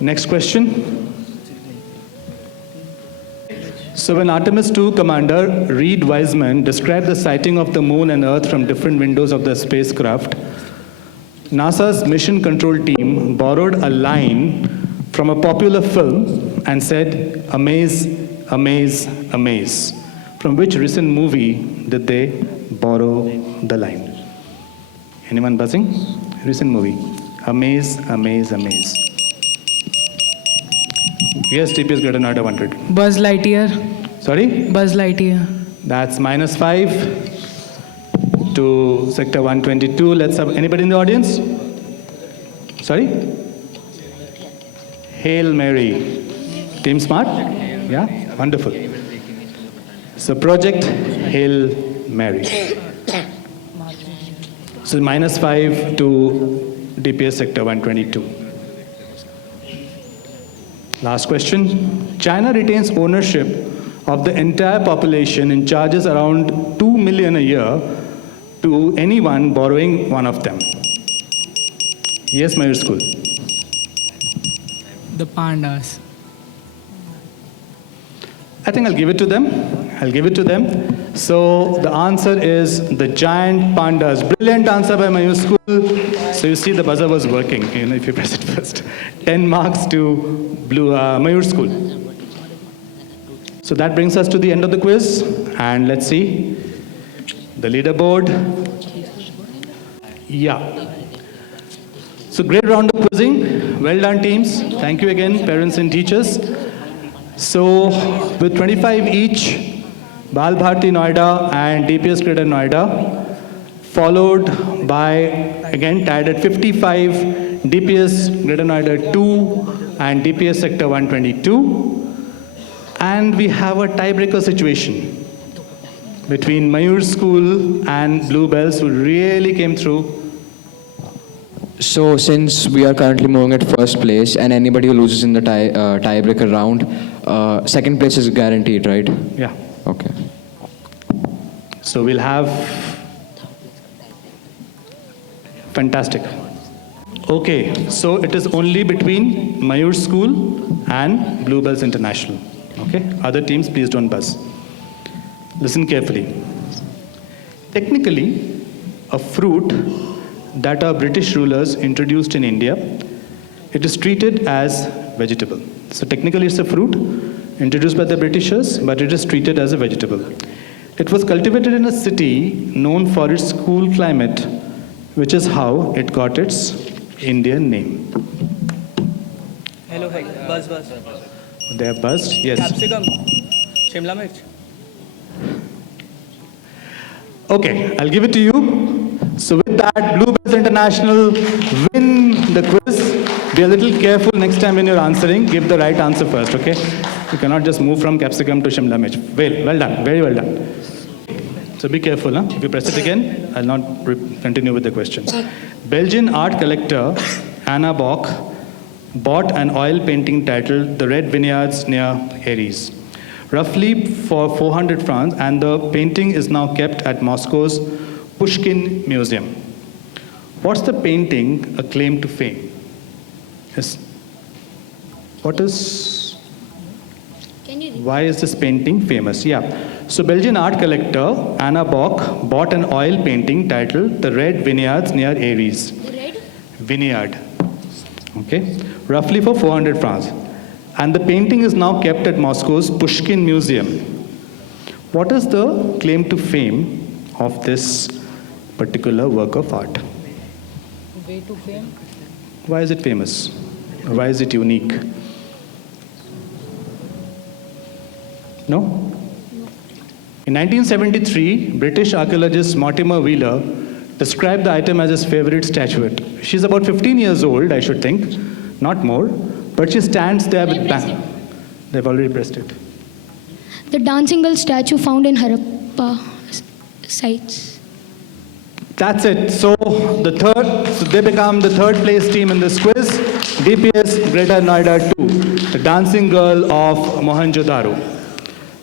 Next question. So when Artemis II commander Reed Wiseman described the sighting of the moon and Earth from different windows of the spacecraft, NASA's mission control team borrowed a line from a popular film and said, "Amaze, amaze, amaze." From which recent movie did they borrow the line? Anyone buzzing? Recent movie. Amaze, amaze, amaze. Yes, TPS Greater Noida 100. Buzz Lightyear. Sorry? Buzz Lightyear. That's -5 to sector 122. Let's have anybody in the audience? Sorry? Hail Mary. Team Smart? Yeah? Wonderful. So project Hail Mary. So -5 to DPS sector 122. Last question. China retains ownership of the entire population and charges around 2 million a year to anyone borrowing one of them. Yes, Mayur School. The pandas. I think I'll give it to them. So the answer is the giant pandas. Brilliant answer by Mayur School. So you see the buzzer was working, if you press it first. 10 marks to Mayur School. So that brings us to the end of the quiz. And let's see the leaderboard. Yeah. So great round of quizzing. Well done, teams. Thank you again, parents and teachers. So with 25 each, Bal Bharti Noida and DPS Greater Noida, followed by, again, tied at 55, DPS Greater Noida 2 and DPS Sector 122. And we have a tiebreaker situation between Mayur School and Bluebells, who really came through. So since we are currently moving at first place, and anybody who loses in the tiebreaker round, second place is guaranteed, right? Yeah. Okay. So we'll have... Fantastic. Okay, so it is only between Mayur School and Bluebells International. Okay, other teams, please don't buzz. Listen carefully. Technically, a fruit that our British rulers introduced in India, it is treated as vegetable. So technically it's a fruit introduced by the Britishers, but it is treated as a vegetable. It was cultivated in a city known for its cool climate, which is how it got its Indian name. Hello, bhai. Buzz. They have buzzed? Yes. Capsicum. Shimla mirch. Okay, I'll give it to you. So with that, Bluebells International win the quiz. Be a little careful next time when you're answering. Give the right answer first, okay? You cannot just move from capsicum to Shimla mirch. Well done, very well done. So be careful, huh? If you press it again, I'll not continue with the question. Belgian art collector Anna Bock bought an oil painting titled The Red Vineyards near Aries, roughly for 400 francs, and the painting is now kept at Moscow's Pushkin Museum. What's the painting a claim to fame? Yes. Why is this painting famous? Yeah. So Belgian art collector Anna Bock bought an oil painting titled The Red Vineyards near Aries. Red? Vineyard. Okay. Roughly for 400 francs. And the painting is now kept at Moscow's Pushkin Museum. What is the claim to fame of this particular work of art? Way to fame? Why is it famous? Why is it unique? No? In 1973, British archaeologist Mortimer Wheeler described the item as his favorite statuette. She's about 15 years old, I should think, not more, but she stands there with They've already pressed it. The dancing girl statue found in Harappa sites. That's it. So they become the third place team in this quiz. DPS Greater Noida 2, the dancing girl of Mohenjo-daro.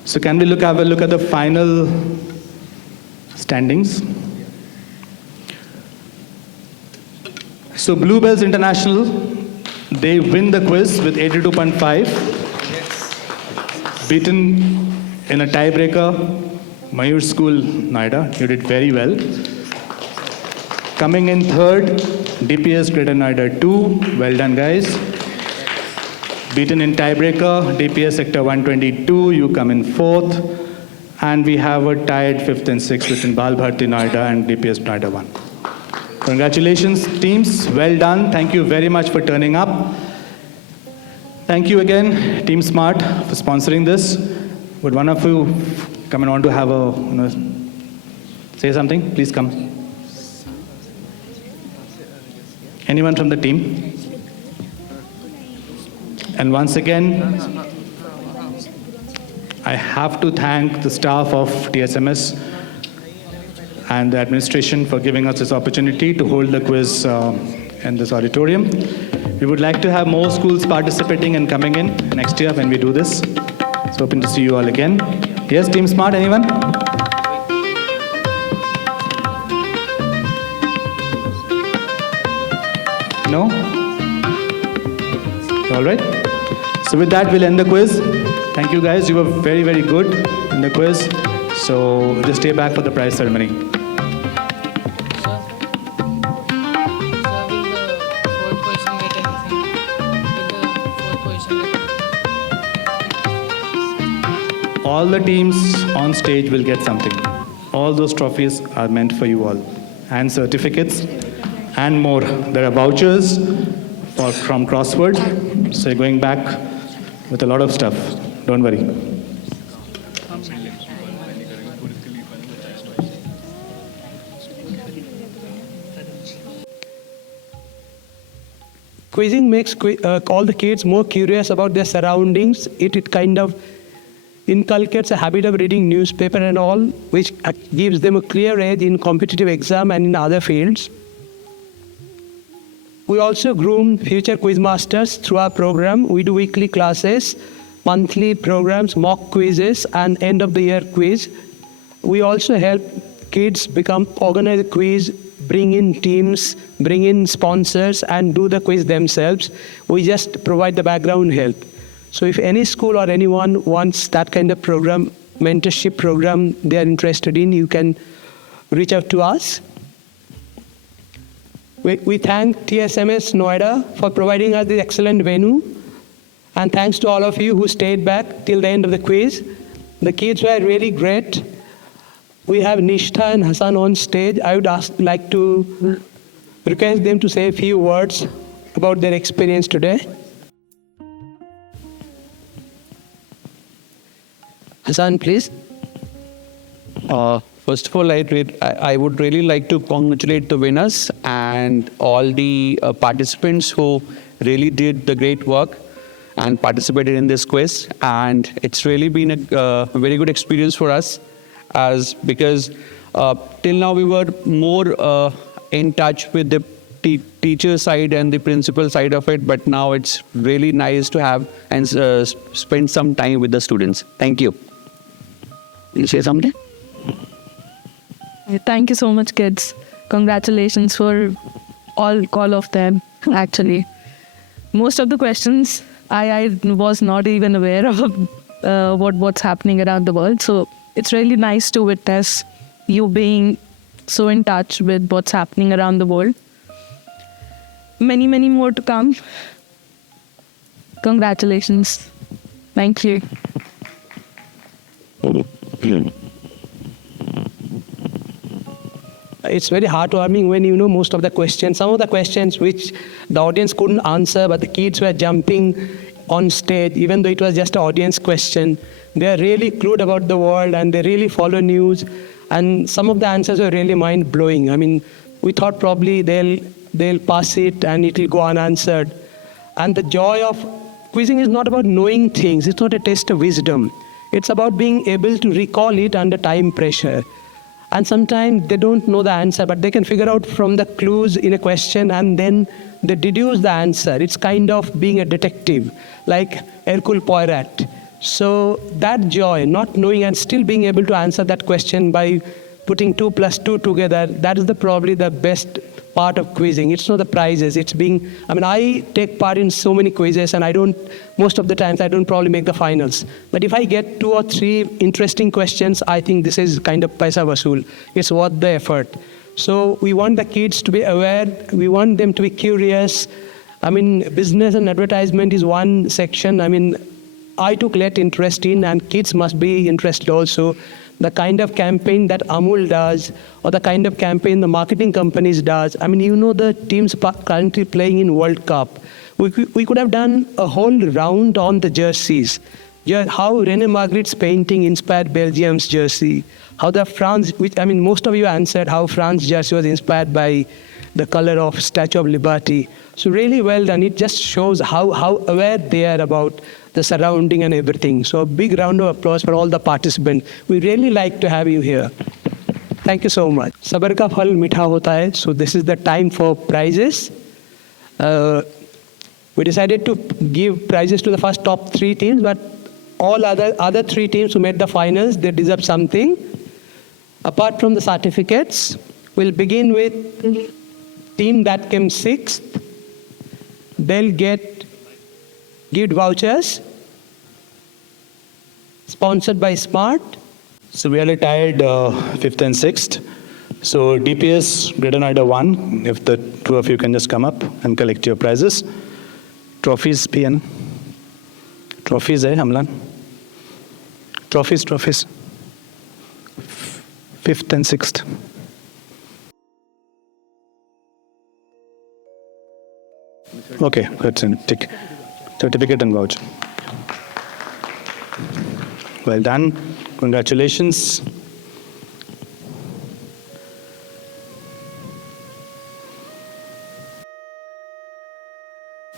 So can we have a look at the final standings? So Bluebells International, they win the quiz with 82.5. Beaten in a tiebreaker, Mayur School, Noida. You did very well. Coming in third, DPS Greater Noida 2. Well done, guys. Beaten in tiebreaker, DPS Sector 122. You come in fourth. And we have a tied fifth and sixth between Bal Bharti Noida and DPS Noida 1. Congratulations, teams. Well done. Thank you very much for turning up. Thank you again, Team Smart, for sponsoring this. Would one of you come and want to have say something? Please come. Anyone from the team? And once again, I have to thank the staff of TSMS and the administration for giving us this opportunity to hold the quiz in this auditorium. We would like to have more schools participating and coming in next year when we do this. So hoping to see you all again. Yes, Team Smart, anyone? No? All right. So with that, we'll end the quiz. Thank you, guys. You were very, very good in the quiz. So just stay back for the prize ceremony. All the teams on stage will get something. All those trophies are meant for you all. And certificates and more. There are vouchers from Crossword. So you're going back with a lot of stuff. Don't worry. Quizzing makes all the kids more curious about their surroundings. It kind of inculcates a habit of reading newspaper and all, which gives them a clear edge in competitive exam and in other fields. We also groom future quiz masters through our program. We do weekly classes, monthly programs, mock quizzes, and end of the year quiz. We also help kids organize a quiz, bring in teams, bring in sponsors, and do the quiz themselves. We just provide the background help. So if any school or anyone wants that kind of program, mentorship program they are interested in, you can reach out to us. We thank TSMS Noida for providing us this excellent venue. And thanks to all of you who stayed back till the end of the quiz. The kids were really great. We have Nishtha and Hassan on stage. I would like to request them to say a few words about their experience today. Hassan, please. First of all, I would really like to congratulate the winners and all the participants who really did the great work and participated in this quiz. And it's really been a very good experience for us, because till now we were more in touch with the teacher side and the principal side of it, but now it's really nice to have and spend some time with the students. Thank you. You say something? Thank you so much, kids. Congratulations for all of them, actually. Most of the questions, I was not even aware of what's happening around the world. So it's really nice to witness you being so in touch with what's happening around the world. Many, many more to come. Congratulations. Thank you. It's very heartwarming when you know most of the questions. Some of the questions which the audience couldn't answer, but the kids were jumping on stage, even though it was just an audience question. They are really clued about the world and they really follow news. And some of the answers were really mind-blowing. I mean, we thought probably they'll pass it and it will go unanswered. And the joy of quizzing is not about knowing things. It's not a test of wisdom. It's about being able to recall it under time pressure. And sometimes they don't know the answer, but they can figure out from the clues in a question and then they deduce the answer. It's kind of being a detective, like Hercule Poirot. So that joy, not knowing and still being able to answer that question by putting 2 plus 2 together, that is probably the best part of quizzing. It's not the prizes. It's being, I take part in so many quizzes and most of the times I don't probably make the finals. But if I get 2 or 3 interesting questions, I think this is kind of paisa vasool. It's worth the effort. So we want the kids to be aware. We want them to be curious. Business and advertisement is one section. I took less interest in, and kids must be interested also. The kind of campaign that Amul does, or the kind of campaign the marketing companies does. The teams currently playing in World Cup. We could have done a whole round on the jerseys. How René Magritte's painting inspired Belgium's jersey. How the France, most of you answered how France jersey was inspired by the color of Statue of Liberty. So really well done. It just shows how aware they are about the surrounding and everything. So a big round of applause for all the participants. We really like to have you here. Thank you so much. Sabar ka phal mitha hota hai. So this is the time for prizes. We decided to give prizes to the first top 3 teams, but all other 3 teams who made the finals, they deserve something. Apart from the certificates, we'll begin with team that came 6th. They'll get gift vouchers sponsored by Smart. So we are retired 5th and 6th. So DPS Greater Noida 1, if the 2 of you can just come up and collect your prizes. Trophies bhi hai na? Trophies hai Hamlan? Trophies. 5th and 6th. Okay, that's it. Tick. Certificate and voucher. Well done. Congratulations.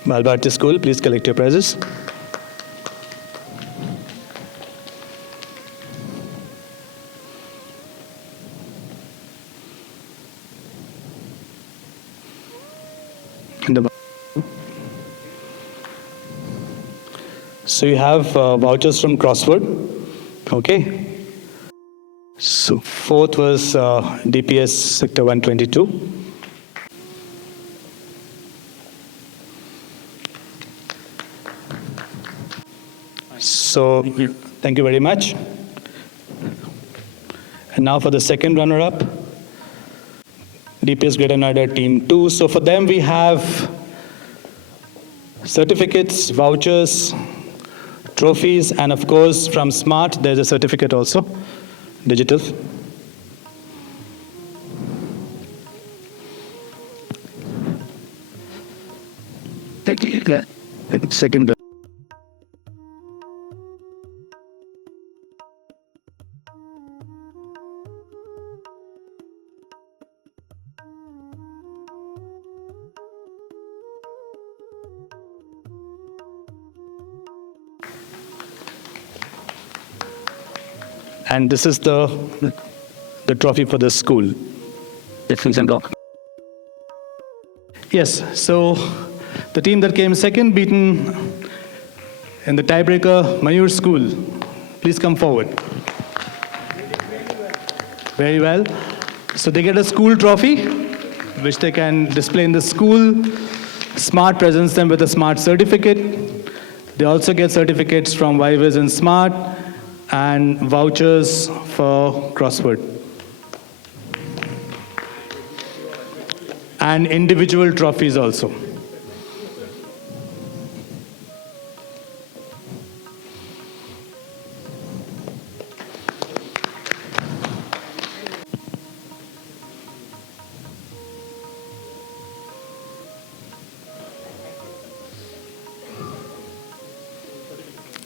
Balbharti School, please collect your prizes. So you have vouchers from Crossword. Okay. So 4th was DPS Sector 122. So thank you very much. And now for the second runner-up, DPS Greater Noida Team 2. So for them we have certificates, vouchers, trophies, and of course from Smart there's a certificate also, digital. Second. And this is the trophy for the school. Yes, so the team that came second, beaten in the tiebreaker, Mayur School. Please come forward. Very well. So they get a school trophy, which they can display in the school. Smart presents them with a Smart certificate. They also get certificates from WhyWiz and Smart, and vouchers for Crossword. And individual trophies also.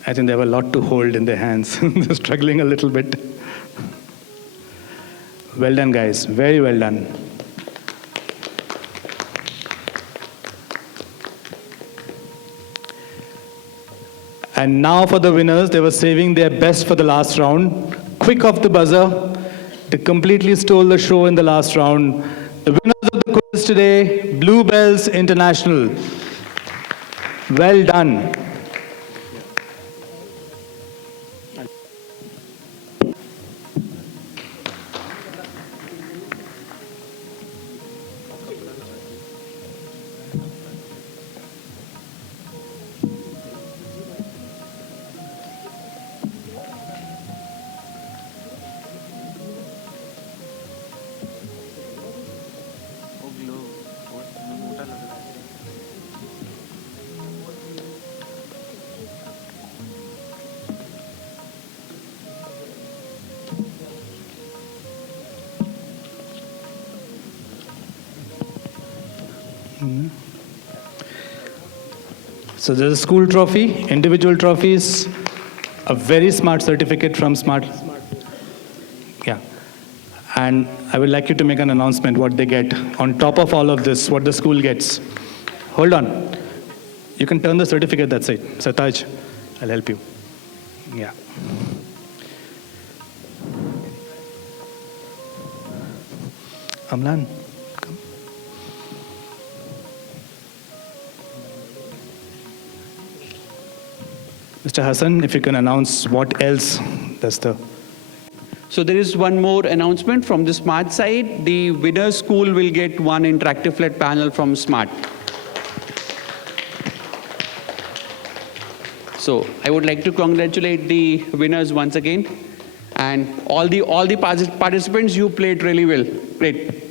I think they have a lot to hold in their hands. They're struggling a little bit. Well done, guys. Very well done. And now for the winners. They were saving their best for the last round. Quick off the buzzer. They completely stole the show in the last round. The winners of the quiz today, Bluebells International. Well done. So there's a school trophy, individual trophies, a very smart certificate from Smart. Yeah. And I would like you to make an announcement what they get. On top of all of this, what the school gets. Hold on. You can turn the certificate that side. Sataj, I'll help you. Yeah. Amlan. Mr. Hassan, if you can announce what else, that's the... So there is one more announcement from the Smart side. The winner school will get one interactive flat panel from Smart. So I would like to congratulate the winners once again. And all the participants, you played really well. Great.